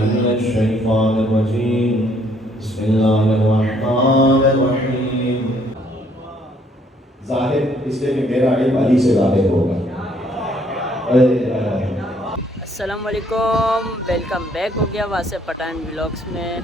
من الشيطان الرجيم بسم الله الرحمن الرحيم ظاہر اس لیے کہ میرا علم علی سے ظاہر ہوگا. السلام علیکم، ویلکم بیک ہو گیا واسف پٹھان ولاگس میں.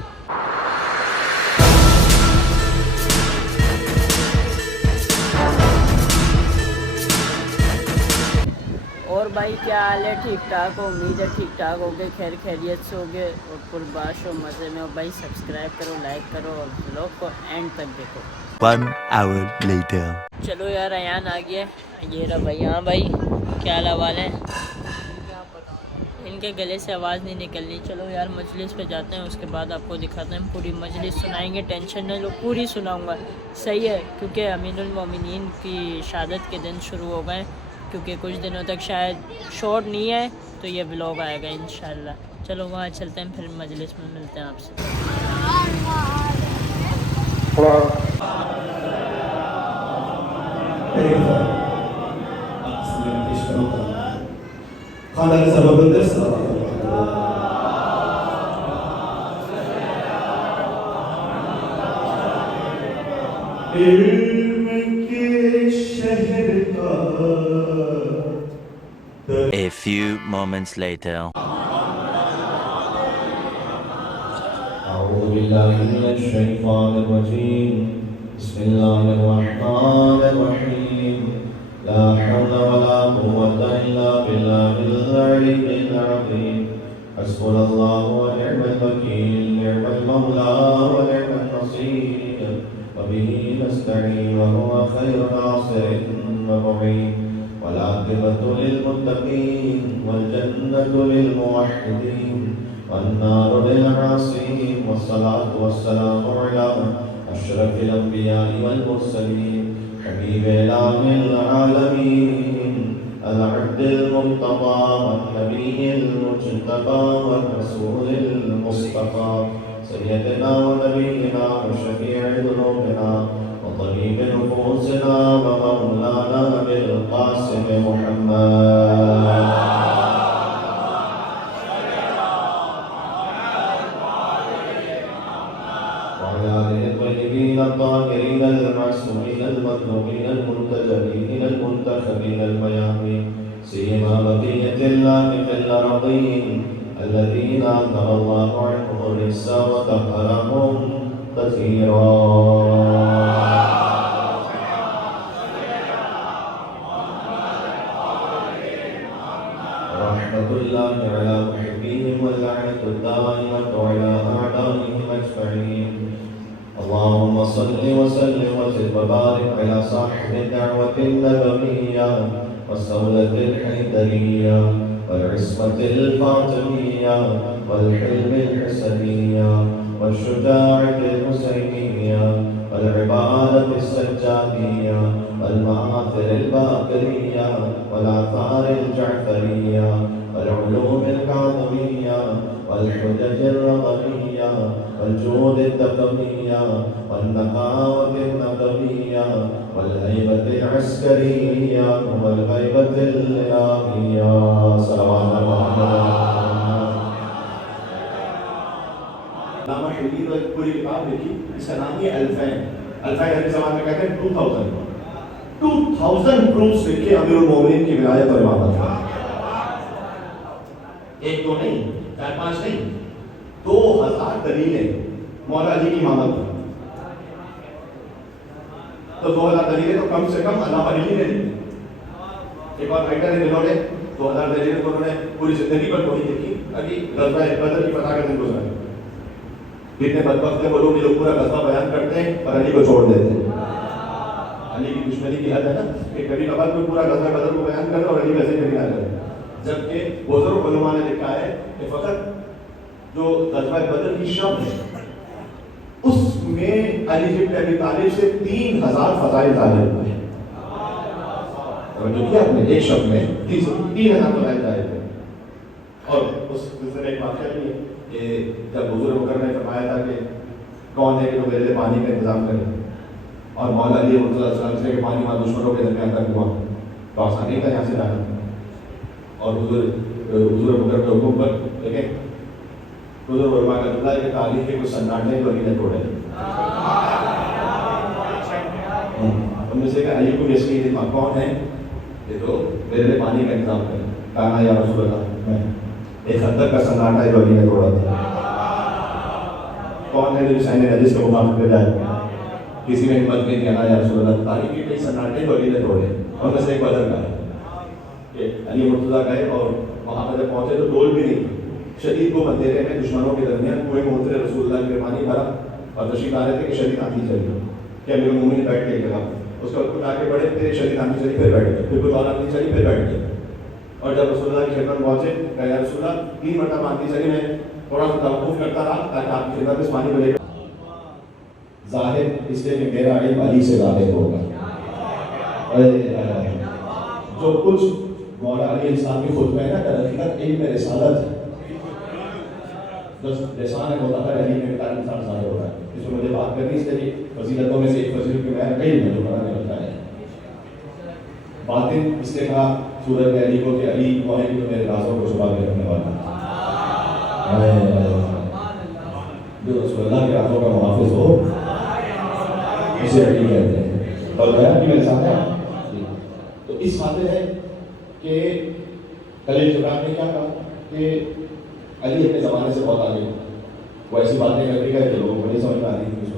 اور بھائی کیا حال ہے؟ ٹھیک ٹھاک ہو؟ امید ہے ٹھیک ٹھاک ہو گئے، خیر خیریت سے ہو گئے اور پرباش ہو، مزے میں ہو. بھائی سبسکرائب کرو، لائک کرو اور ولاگ کو اینڈ تک دیکھو. 1 hour later. چلو یار ایان آ گیا، یہ رہا بھائی. ہاں بھائی کیا حوال ہے؟ ان کے گلے سے آواز نہیں نکلنی. چلو یار مجلس پہ جاتے ہیں، اس کے بعد آپ کو دکھاتے ہیں. پوری مجلس سنائیں گے، ٹینشن نہ لو، پوری سناؤں گا. صحیح ہے کیونکہ امین المومنین کی شہادت کے دن شروع ہو گئے، کیونکہ کچھ دنوں تک شاید شوٹ نہیں ہے تو یہ ولاگ آئے گا انشاءاللہ. چلو وہاں چلتے ہیں، پھر مجلس میں ملتے ہیں آپ سے. خانہ کے سبب اندر صلاح علم کے شہر کا. A few moments later. أعوذ بالله من الشيطان الرجيم بسم الله الرحمن الرحيم لا حول ولا قوة إلا بالله العلي العظيم حسبنا الله ونعم الوكيل نعم المولى ونعم النصير وبه نستعين وهو خير ناصر ومعين والعاقبة للمتقين والجنة للموحدين والنار للعاصين والصلاة والسلام على أشرف الأنبياء والمرسلين حبيب إله العالمين العبد المرتضى والنبي المجتبى والرسول المصطفى سيدنا ونبينا وشفيع ذنوبنا وطبيب نفوسنا ومولانا بالقاسم محمد الطاهرين المعصومين المظلومين المنتجبين المنتخبين الميامين سيما بقية الله في الأرضين الذين أنزل الله عنهم الرجس وطهرهم تطهيرا. رحمة الله على محبيهم واللعنة الدائمة على أعدائهم أجمعين. اللهم صل وسلم وزد وبارك على صاحب الدعوة النبوية والسولة الحيدرية والعصمة الفاطمية والحلم الحسنية والشجاعة الحسينية والعبادة السجادية والمآثر الباقرية والآثار الجعفرية والعلوم الكاظمية والحجج الرضوية والجود التقوية والنقاوة النبوية والهيبة العسكرية والغيبة الإلهية. صلوات محمد. علامہ شبیر نے پوری کتاب لکھی، اس کا نام ہی الفین. الفین عربی زبان میں کہتے ہیں 2000 پروفس لکھے امیر المومنین کی ولایت اور امامت کا. ایک دو نہیں، 4-5 نہیں، 2000 دلیلیں مولا علی کی امامت پر. تو 2000 دلیلیں تو کم سے کم علامہ علی نے لکھی. ایک اور رائٹر ہے جنہوں نے 2000 دلیلیں کو انہوں نے پوری زندگی پر کوئی لکھی تاکہ غزوہ بدر کی فتح کا دن گزرا. کتنے بدبخت ہیں وہ لوگ جو پورا غزوہ بیان کرتے ہیں اور علی کو چھوڑ دیتے ہیں. علی کی دشمنی کی حد ہے نا کہ کبھی کبھار کوئی پورا غزوہ بدر کو بیان کرے اور علی ویسے کبھی نہ کرے. جبکہ بزرگ علماء نے لکھا ہے کہ فقط جو غزوہ بدر کی شب ہے اس میں علی بن ابی طالب سے 3000 فضائل ظاہر ہوئے ہیں. جو کیا اپنے ایک شب میں 3000 فضائل ظاہر ہوئے. اور اس سلسلے میں ایک واقعہ بھی ہے کہ جب بزرگ بکر نے فرمایا تھا کہ کون ہے کہ جو میرے لیے پانی کا انتظام کرے اور مولا علی رضی اللہ عنہ سے کہ پانی وہاں دشمنوں کے درمیان تک ہوا تو آسانی تھا یہاں سے جانا. اور حضور بکر کے حکم پر دیکھیں तो उलमा का कहता है कि तारीख के कुछ सन्नाटे को अली ने तोड़े। उनमें से अली को इसकी दिमाग कौन है, ये तो मेरे लिए पानी का इंतजाम करें। कहा या रसूल अल्लाह, मैं एक खंदक का सन्नाटा है जो अली ने तोड़ा था। कौन है जो हुसैन हदीस के मुखालिफ पे जाए? किसी ने हिम्मत नहीं किया ना या रसूल अल्लाह, तारीख के कई सन्नाटे जो अली ने तोड़े। और में से एक बदर का है, अली मुर्तज़ा गए और वहाँ पर जब पहुँचे तो डोल भी नहीं थी। शदीद को अंधेरे में दुश्मनों के दरमियान कुएं में उतरे रसूलुल्लाह के पानी भरा और तशरीफ आ रहे थे कि शदीद आंधी चली। क्या मेरे मुंह में बैठ के लगा, उसके बाद कुछ आगे बढ़े, फिर शदीद आंधी चली, फिर बैठ गए, फिर कुछ और आंधी चली, फिर बैठ गए। और जब रसूलुल्लाह की खिदमत पहुंचे, कहा या रसूलुल्लाह 3 मरतबा आंधी चली, मैं थोड़ा सा तवक्कुफ करता रहा ताकि आपकी खिदमत में पानी मिलेगा। जाहिर इसलिए कि मेरा इल्म अली से ज़ाहिर होगा। जो कुछ मौला अली इस्लाम की खुतबा है ना, हकीकत इल्म रिसालत है। बस लिसान मुतहर अली में तारीफ इंसान ज़ाहिर हो रहा है। इसमें मुझे बात करनी, इसलिए फजीलतों में से एक फजीलत के मैं कई में जो बना लगता है बातिन, इसलिए कहा सूरत अली को कि अली वो है जो मेरे राज़ों को छुपा के रखने वाला है, जो रसूलुल्लाह के राज़ों का मुहाफ़िज़ हो उसे अली कहते हैं। और गया कि मेरे साथ है। तो इस खातिर है कि खलील जिब्रान ने क्या कहा कि अली अपने ज़माने से बहुत आगे, वो ऐसी बातें करके गए कि लोगों को नहीं समझ में आ रही थी कुछ,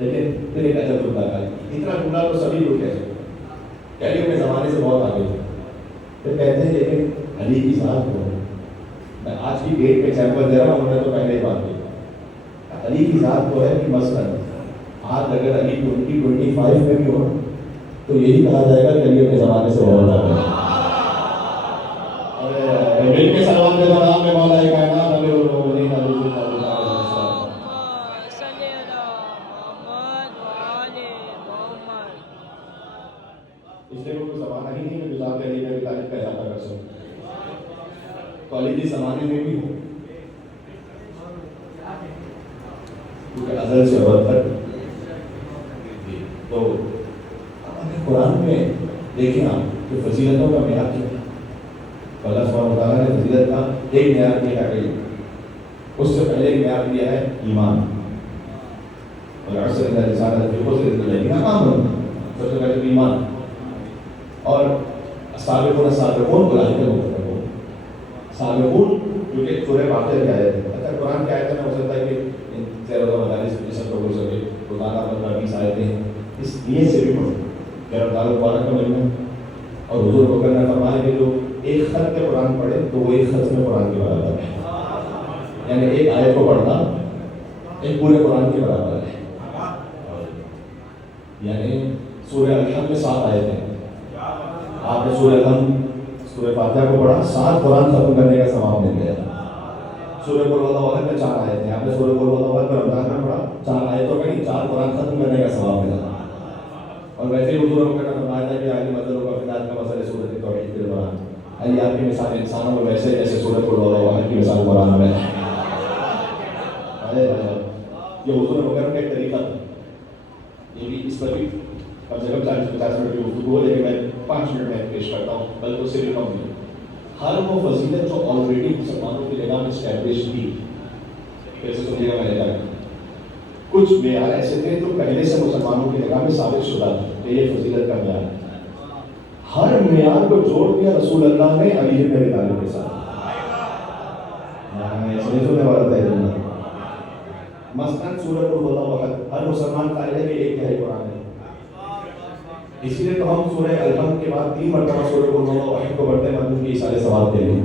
लेकिन फिर एक अजब जुमला कहा, इतना जुमला तो सभी लोग कह सकते कि अली अपने ज़माने से बहुत आगे थे। फिर कहते हैं लेकिन अली की ज़ात को, मैं आज की डेट में एग्जाम्पल दे रहा हूँ, उन्होंने तो पहले ही बात की। अली की ज़ात तो है कि मसलन आज अगर अली 2025 में भी हो तो यही कहा जाएगा कि अली अपने ज़माने से बहुत आगे है। मिलके सलमान के नाम में मौला कायनात अली उल-मुमीनीन इसलिए कोई ज़माना ही नहीं है जो ज़ात अली में तारीफ का इजाफा कर सके। तो अली जिस ज़माने में भी हो, क्योंकि अज़ल से अबद तक, तो कुरान में देखिए आप कि फजीलतों का मेयार क्या है। अल्लाह सुब्हानहू व तआला ने फजीलत का एक मेयार दिया है, उससे पहले एक मेयार दिया है ईमान। और असर इन्नल इंसान लफी खुस्र इल्ला लल्लज़ीना आमनू, सबसे पहले ईमान। और साबिक़ून साबिक़ून उलाइका मुक़र्रबून, साबिक़ून क्योंकि सूरह वाक़िआ की आयत है। अच्छा कुरान की आयत में हो सकता है कि 13 लोगों से रोज़ाना 15-20 आयतें इसलिए से भी पढ़ो कि रमज़ान मुबारक का महीना और हुज़ूर बकर ने फरमाया कि जो एक खत के कुरान पढ़े तो वो एक खत में कुरान के बराबर है, यानी एक आयत को पढ़ना एक पूरे कुरान के बराबर है। यानी सूरह अल-हम्द में 7 आयतें हैं, आपने सूरह अल-हम्द सूरह फातिहा को पढ़ा, 7 कुरान खत्म करने का सवाब मिल गया। सूरह कुल हुवल्लाहु अहद में 4 आयतें, आपने सूरह कुल हुवल्लाहु अहद रमज़ान में पढ़ा, 4 आयतों का नहीं 4 कुरान खत्म करने का सवाब मिला। और वैसे ही हुज़ूर बकर ने फरमाया था कि आगे मतलब का फिदात का मसला सूरत तौहीद के दौरान अली आपकी मिसाल इंसानों में वैसे जैसे सूरत कुल हुवल्लाहु अहद की मिसाल कुरान में है। अरे ये हुज़ूर बकर का एक तरीका था, ये भी इस पर भी कम से कम 40-50 मिनट की गुफ्तगू हो, लेकिन मैं 5 मिनट में पेश करता हूँ, बल्कि उससे भी कम नहीं। हर वो फजीलत जो ऑलरेडी मुसलमानों की निगाह में एस्टैब्लिश थी, कैसे समझिएगा मैंने कहा, कुछ मेयार ऐसे थे जो पहले से मुसलमानों की निगाह में साबित शुदा थे कि ये फजीलत का मेयार है। हर मेयार को जोड़ दिया रसूल अल्लाह ने अली इब्न अबी तालिब के साथ। समझने वाला था मसलन सूरह कुल हुवल्लाहु अहद हर मुसलमान कायल है कि एक तिहाई कुरान है, इसीलिए तो हम सूरह अल-हम्द के बाद 3 मरतबा सूरह कुल हुवल्लाहु अहद को पढ़ते हैं मतलब कि सारे सवाब के लिए,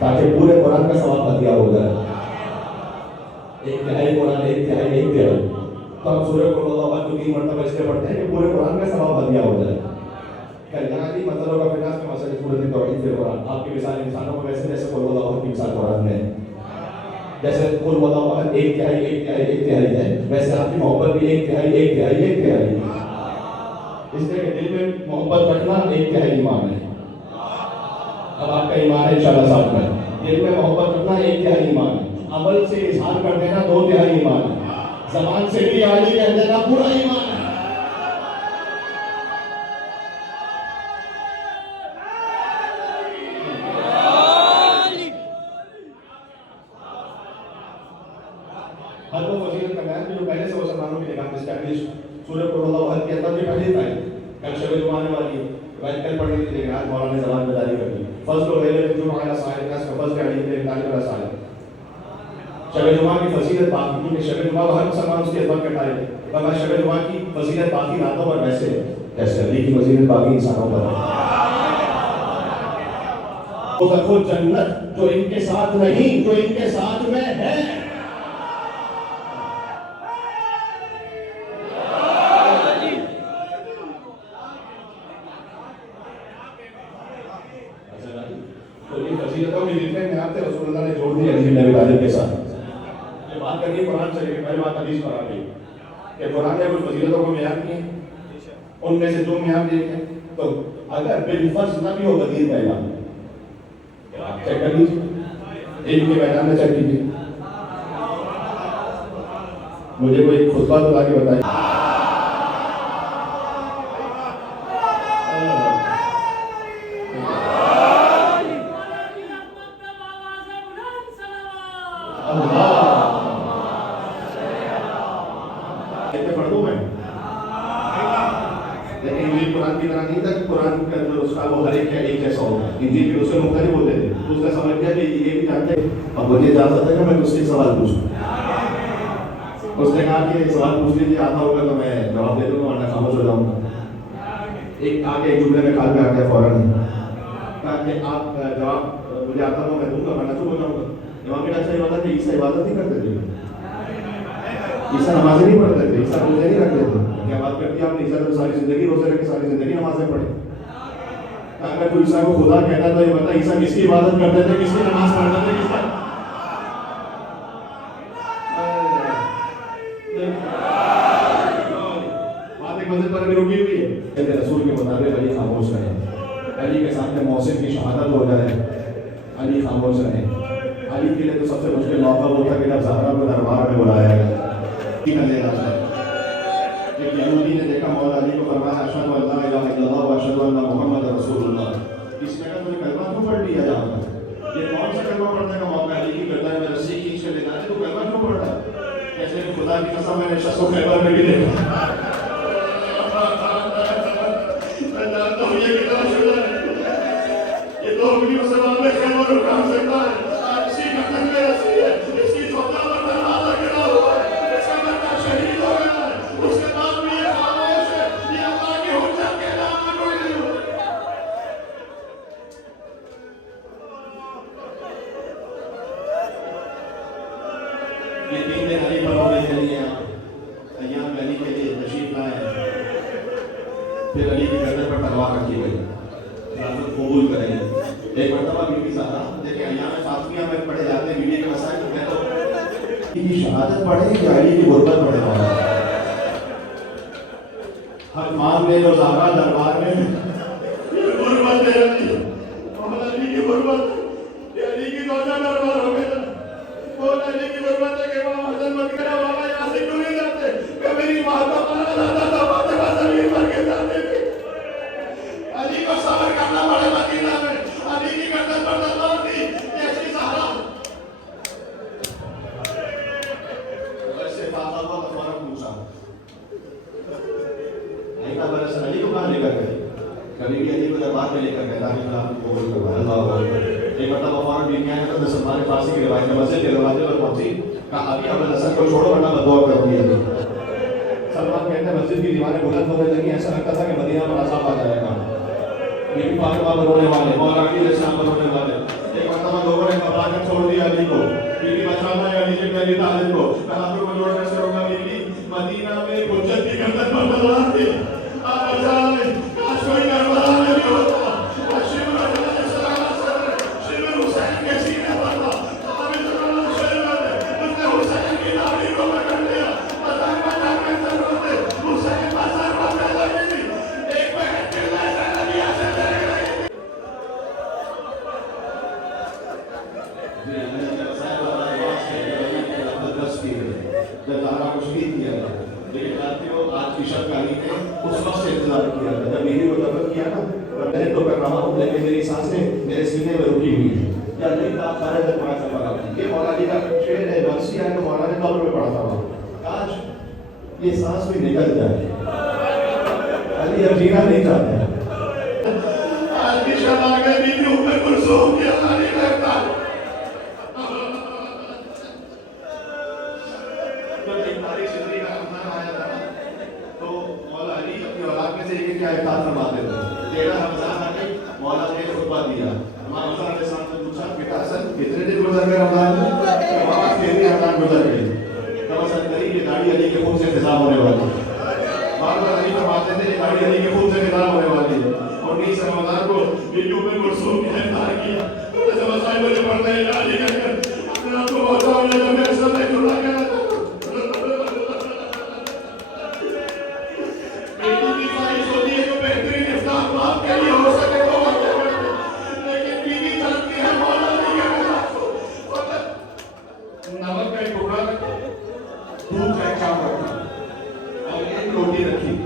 ताकि पूरे कुरान का सवाब हदिया हो जाए। एक तिहाई कुरान, एक तिहाई तो हम सूरह कुल हुवल्लाहु अहद को 3 मरतबा इसलिए पढ़ते हैं कि पूरे कुरान का सवाब हदिया हो जाए। कल्याणी मतलब का फिनास में मसले सूरत तौहीद के कुरान आपकी मिसाल इंसानों को वैसे जैसे कुल हुवल्लाहु अहद की मिसाल कुरान में, जैसे कुल हुवल्लाहु अहद एक तिहाई है, वैसे आपकी मोहब्बत भी एक तिहाई। इसलिए कि दिल में मोहब्बत रखना एक तिहाई ईमान है। अब आपका ईमान है इंशाअल्लाह साथ में, दिल में मोहब्बत रखना एक तिहाई ईमान है, अमल से इजहार कर देना 2 तिहाई ईमान है, ज़बान से भी आली कह देना पूरा ईमान है। established सूरत को अल्लाह हद के अंदर भी पहले पाई कल शब जुमा आने वाली है मैं कल पढ़ी थी लेकिन आज मौलाना ने ज़बान में जारी कर दी फज़्ल लैलत जुमा अला साहिब नास का फज़्ल अली के तालिब अला साहिब शब जुमा की फजीलत बाकी है शब जुमा हर मुसलमान उसकी इज्जत करता है मगर शब जुमा की फजीलत बाकी रातों पर वैसे है जैसे अली की फजीलत बाकी इंसानों पर है वो देखो जन्नत जो इनके साथ नहीं जो इनके साथ में है तो इन फजीलतों में जितने में आते रसूलुल्लाह ने जोड़ दिया अली बिन अबी तालिब के साथ ये बात करनी कुरान से लेकर पहले बात हदीस पर आ गई कि कुरान ने कुछ फजीलतों को बयान किए उनमें से दो में आप देखें तो अगर बिलफर्ज न भी हो बदील पहला चेक कर लीजिए एक के मैदान में चेक कीजिए मुझे कोई खुतबा तो लाके बताइए पढ़ दूं मैं लेकिन इंजील कुरान की तरह नहीं था कि कुरान के अंदर उसका वो हर एक जैसा होगा इंजील के उससे मुख्तलिफ होते थे तो उसने समझ लिया कि ये भी जानते अब मुझे इजाजत है कि मैं उससे सवाल पूछूं उसने कहा कि सवाल पूछ लीजिए आता होगा तो मैं जवाब दे दूंगा वरना खामोश हो जाऊंगा एक आगे एक जुमले में खाल पे आ गया फौरन कहा कि आप जवाब मुझे आता हो मैं दूंगा वरना चुप हो जाऊंगा इमाम के अच्छा ये बता कि ईसा इबादत नहीं करते थे ईसा नमाज़ें नहीं पढ़ते थे ईसा रोज़े नहीं रखते थे क्या बात करती है आपने ईसा तो सारी जिंदगी रोज़े रखे सारी जिंदगी नमाज़ें पढ़ी अगर कोई ईसा को खुदा कहता तो ये बता ईसा किसकी इबादत करते थे किसकी नमाज पढ़ते थे किसका बात एक मंजिल पर भी रुकी हुई है कहते रसूल के मुताबिक अली खामोश रहे अली के सामने मौसिम की शहादत हो जाए अली खामोश रहे अली के लिए तो सबसे मुश्किल मौका वो था कि जब ज़हरा को दरबार में बुलाया गया एक यहूदी ने देखा मौला अली को फरमाया अशहदु अल्ला इलाहा इल्लल्लाह व अशहदु अन्ना मुहम्मद रसूलुल्लाह इसने कहा तुमने कलमा क्यों पढ़ लिया यहाँ पर ये कौन सा कलमा पढ़ने का मौका अली की गर्दन में रस्सी खींच के ले जाने तो कलमा क्यों पढ़ रहा है ऐसे में खुदा की कसम मैंने शख्स को खैबर में भी देखा मैं जानता हूँ ये कितना शुगर है ये दो उंगली मुसलमान में खैबर उठा सकता है इसकी गर्दन में रस्सी है इसकी चौथा पर दरवाजा गिरा हुआ है इसका बच्चा शहीद हो गया है उसके बाद भी ये खामोश है ये अल्लाह की हुज्जत के नाम में कोई नहीं हो ये 3 दिन अली पर होने के लिए अय्याम अली के लिए तशरीफ लाए फिर अली की गर्दन पर तलवार रखी गई खिलाफत कबूल करेंगे एक मरतबा बीबी ज़हरा देखिए अय्याम फातिमा में पढ़े जाते हैं बीबी के मसाइल में तो की शहादत पढ़े या अली की गुर्बत पढ़े हर मान ले जो ज़हरा दरबार में गुर्बत है मोहम्मद अली की गुर्बत ये अली की दौजा दरबार हो गया वो अली की गुर्बत है कि वहाँ हसन मत करा बाबा यहाँ से क्यों नहीं जाते कि मेरी माँ का माना जाता था बातें जमीन पर के जाते थे अली को सबर करना पड़े मदीना में अली की गर्दन पर तलवार थी ऐसी ज़हरा वैसे बात हुआ तो फौरन पूछा नहीं था बरस अली को कहाँ लेकर गए कभी भी अली को दरबार में लेकर गए ताकि खिलाफत को कबूल करवाए अल्लाह अकबर एक मतलब फौरन भी क्या है तो सलमान फारसी की रिवायत में मस्जिद के दरवाजे पर पहुंची कहा अभी अबू हसन को छोड़ो वरना बददुआ करूंगी अभी सलमान कहते हैं मस्जिद की दीवारें बुलंद होने लगी ऐसा लगता था कि मदीना पर अज़ाब आ जाएगा बीबी फातिमा पर रोने वाले मौला अली अलैहिस्सलाम पर रोने वाले एक मतलब लोगों ने घबरा कर छोड़ दिया अली को बीबी बचाना है अली के अली तालिब को कहा तो वो जोड़ कैसे होगा बीबी मदीना में हुज्जत की गर्दन पर तलवार थी आप बचा ले काश कोई करबला में भी होता शिमर शिमर हुसैन के सीने पर था अभी तो उसने हुसैन की नाड़ी को पकड़ लिया बाजार में जाकर जरूरत हुसैन बाजार में पैदा की एक बहन के लाए नबी ऐसे देख रही जब ज़हरा को शहीद किया था लेकिन साथियों आज की शब अली ने उस वक्त से इंतजार किया था जब बीवी को दफन किया ना मैं तो कर रहा हूँ लेकिन मेरी सांसें मेरे सीने में रुकी हुई है क्या नहीं था सारे तक पढ़ा था ये मौला अली का शेर है बंसी है तो मौला ने कब्र में पढ़ा था काश یہ سانس بھی نکل جائے. علی اب جینا نہیں چاہتے ہیں. آج کی شب آ گئے بی بی ام کلثوم کی علی رہتا ہے. جب ایک تاریخ ہجری کا رمضان آیا تھا تو مولا علی اپنی اولاد میں سے ایک کیا احساس فرماتے تھے. 13 رمضان آ گئی, مولا نے خطبہ دیا. امام حسن علیہ السلام سے پوچھا بیٹا حسن کتنے دن گزر گئے رمضان میں؟ بابا 13 رمضان گزر گئے. تب حسن کری یہ داڑھی علی کے خون سے خضاب ہونے والی ہے. بار بار علی فرماتے تھے یہ داڑھی علی کے خون سے خضاب ہونے والی ہے. اور 19 رمضان کو ویڈیو میں کلثوم نے احتار کیا. جب صاحب نے پڑھتے ہیں علی کہہ کر اپنے آپ کو بہت اور جب میرے سر میں جڑا گیا بیٹی کی خواہش ہوتی ہے جو بہترین افطار باپ کے لیے ہو سکے تو وہ لیکن بیوی چلتی ہے مولا علی کے خلاف. نمک کا ایک ٹکڑا دودھ کا ایک چاپ رکھا اور ایک روٹی رکھی.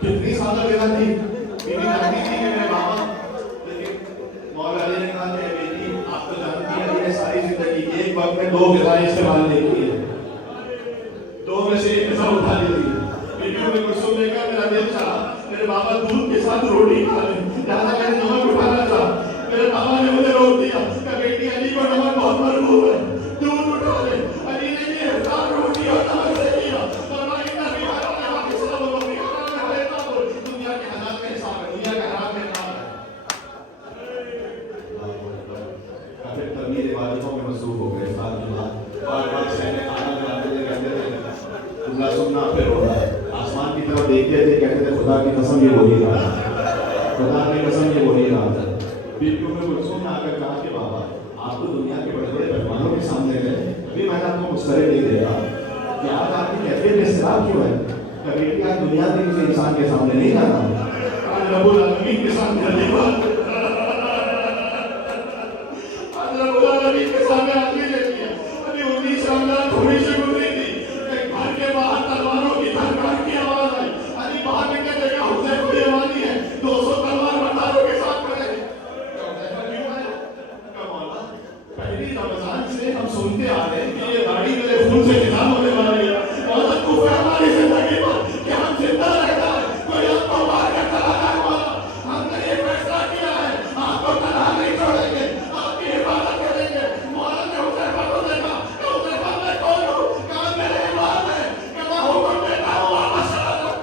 کتنی سادہ غذا تھی. بیوی جانتی تھی کہ میرے بابا, لیکن مولا علی نے کہا کہ بیٹی آپ تو جانتی ہیں علی نے ساری زندگی ایک وقت میں 2 غذائیں استعمال نہیں کی ہیں, 2 میں سے ایک غذا اٹھا لی تھی. بیوی ام کلثوم نے کہا میرا دل چاہا میرے بابا دودھ کے ساتھ روٹی کھا لیں, لہٰذا میں نے نمک اٹھانا چاہا. میرے بابا نے مجھے روک دیا کہ بیٹی علی کو نمک بہت مرغوب ہے, دودھ اٹھا لے. علی نے یہ افطار روٹی اور نمک سے کیا. دنیا کے حالات میں حساب ہے, دنیا کے حالات میں حساب ہے. کافی تبلیغ عبادتوں میں مصروف ہو گئے. سال کے بعد بار بار سہنے کھانا بناتے تھے, کہتے تھے جملہ سننا پھر ہو رہا ہے. آسمان کی طرف دیکھتے تھے, کہتے تھے خدا کی قسم یہ ہو ہی رہا ہے, خدا کی قسم یہ ہو ہی رہا ہے. بیوی ام کلثوم نے آ کر کہا کہ بابا آپ تو دنیا کے بڑے بڑے مہمانوں کے سامنے گئے, ابھی میں نے آپ کو مسترد نہیں دے رہا کہ آج آپ کی کیفیت میں اضطراب کیوں ہے. کہ بیٹی آج دنیا کے کسی انسان کے سامنے نہیں جانا, آج رب العالمین کے سامنے علی بات, آج رب العالمین کے سامنے آدمی دیتی ہے. ابھی 19 رمضان تھوڑی سی گزری تھی کہ گھر کے باہر تلواروں کی دھڑکن کی آواز آئی. علی باہر نکل کے کہا حذیفہ یہ والی ہے 200 تلوار برداروں کے ساتھ کھڑے ہیں. پہلی رمضان سے ہم سنتے آ رہے ہیں کہ یہ داڑھی میرے خون سے خضاب ہونے والی ہے. مولا کفر ہماری زندگی پر کہ ہم زندہ رہتا ہے, کوئی آپ کو مار کر چلا جائے. مولا ہم نے یہ فیصلہ کیا ہے آپ کو تنہا نہیں چھوڑیں گے, آپ کی حفاظت کریں گے. مولا نے حذیفہ کو دیکھا کہ حذیفہ میں کون ہوں, کہاں میرے امام ہے کہ میں حکم دیتا ہوں واپس چلا جاؤ.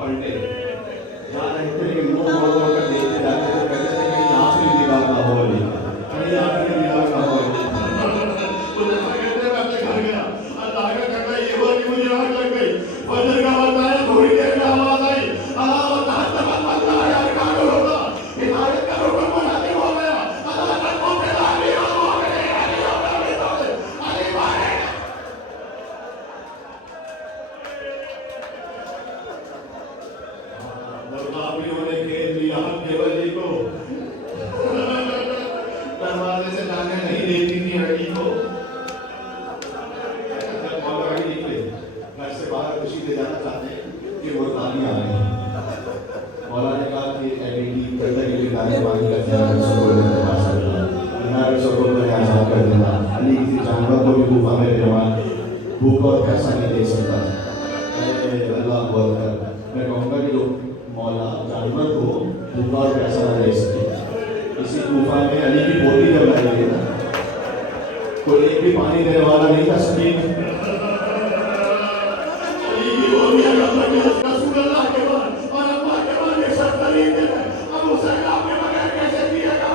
پلٹے جا رہے تھے لیکن منہ موڑ موڑ کر دیکھتے جاتے تھے, کہتے تھے کہ یہ آخری دیوار کا ہو علی, یہ آخری دیوار کا ہو علی. تو جیسا کہتے ہیں میں اپنے گھر گیا, اللہ کا کہتا یہ ہوا کہ مجھے آگ لگ گئی. فجر کا وقت آیا, تھوڑی دیر میں آواز آئی اللہ و تعالی اللہ یار کامل ہوگا, ہدایت کا حکم منادی ہو گیا. اللہ کا حکم علی ہو گئے, علی ہو گئے, علی مارے. باپریوں نے کھیت لیا ہم کے ولی کو, دروازے سے جانے نہیں دیتی تھی علی کو. جب مولا علی نکلے گھر سے باہر خوشی لے جانا چاہتے ہیں کہ وہ تالیاں آ رہی. مولا نے کہا کہ اے بیٹی کل تک یہ دانے پانی کرتے ہیں رسول اللہ رسول نے آزاد کر دینا. علی کسی جانور کو بھی بھوکا میرے جوان بھوکا اور پیسہ نہیں دے سکتا. اللہ بول کر میں کہوں گا کہ لوگ مولا جانور کو بھوکا اور پیسہ نہ دے سکے. اسی کوفہ میں علی کی پوتی جب لائی گئی نا, کوئی ایک بھی پانی دینے والا نہیں تھا. سکین علی کی پوتی رسول اللہ کے بعد اور اللہ کے بعد ایک شخص دلیل دے اب اسے آپ کے بغیر کیسے دیا گا.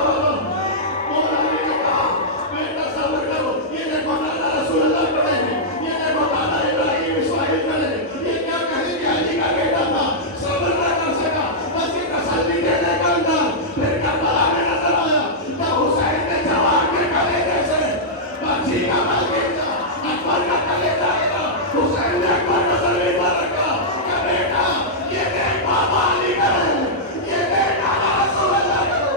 مولا علی نے کہا میں تصور کرو یہ دیکھو نانا رسول اللہ پڑھے ہیں, یہ دیکھو نانا ابراہیم اسماعیل پڑھے ہیں, یہ کیا کہیں کہ علی کا بیٹا تھا, صبر نہ کر سکا, بس یہ تسلی دینے کا انداز. پھر کربلا میں نظر آیا تو حسین نے جوان کے کلیجے سے بچی کا مل بھیجا, اکبر کا کلیجہ آئے. حسین نے اکبر کا سلیقہ رکھا کہ بیٹا یہ دیکھ بابا علی کرے, یہ دیکھ نانا رسول اللہ کرے.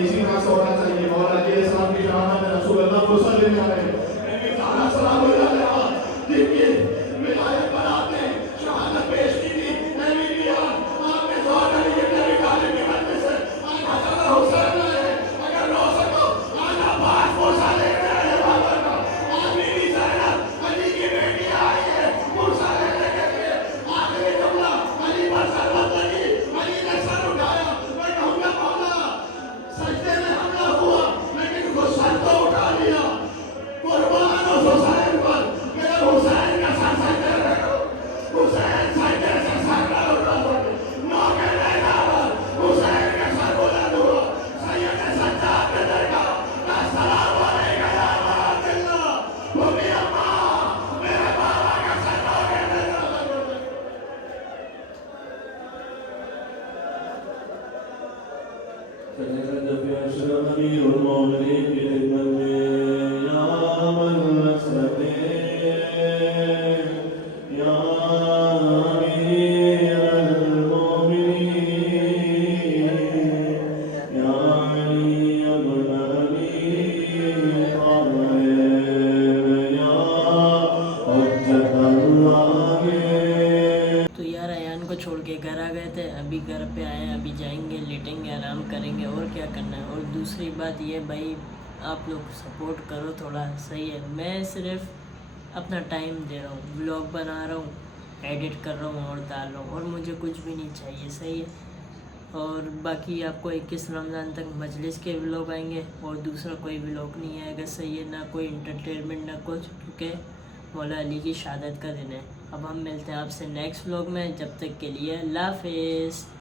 اسی طرح سے ہونا چاہیے. مولا علیہ السلام کی شہادت میں رسول اللہ کو صلی اللہ علیہ وسلم سلام ہو جانے جن کی ولایت پر آتے شہادت پیش تو یار ایان کو چھوڑ کے گھر آ گئے تھے, ابھی گھر پہ آئے ہیں, ابھی جائیں گے, لیٹیں گے, آرام کریں گے, اور کیا کرنا ہے. اور دوسری بات یہ بھائی, آپ لوگ سپورٹ کرو تھوڑا, صحیح ہے. میں صرف اپنا ٹائم دے رہا ہوں, ولاگ بنا رہا ہوں, ایڈٹ کر رہا ہوں اور ڈال رہا ہوں, اور مجھے کچھ بھی نہیں چاہیے, صحیح ہے. اور باقی آپ کو 21 رمضان تک مجلس کے ولاگ آئیں گے, اور دوسرا کوئی ولاگ نہیں آئے گا, صحیح ہے. نہ کوئی انٹرٹینمنٹ نہ کچھ, کیونکہ مولا علی کی شہادت کا دن ہے. اب ہم ملتے ہیں آپ سے نیکسٹ ولاگ میں, جب تک کے لیے اللہ حافظ.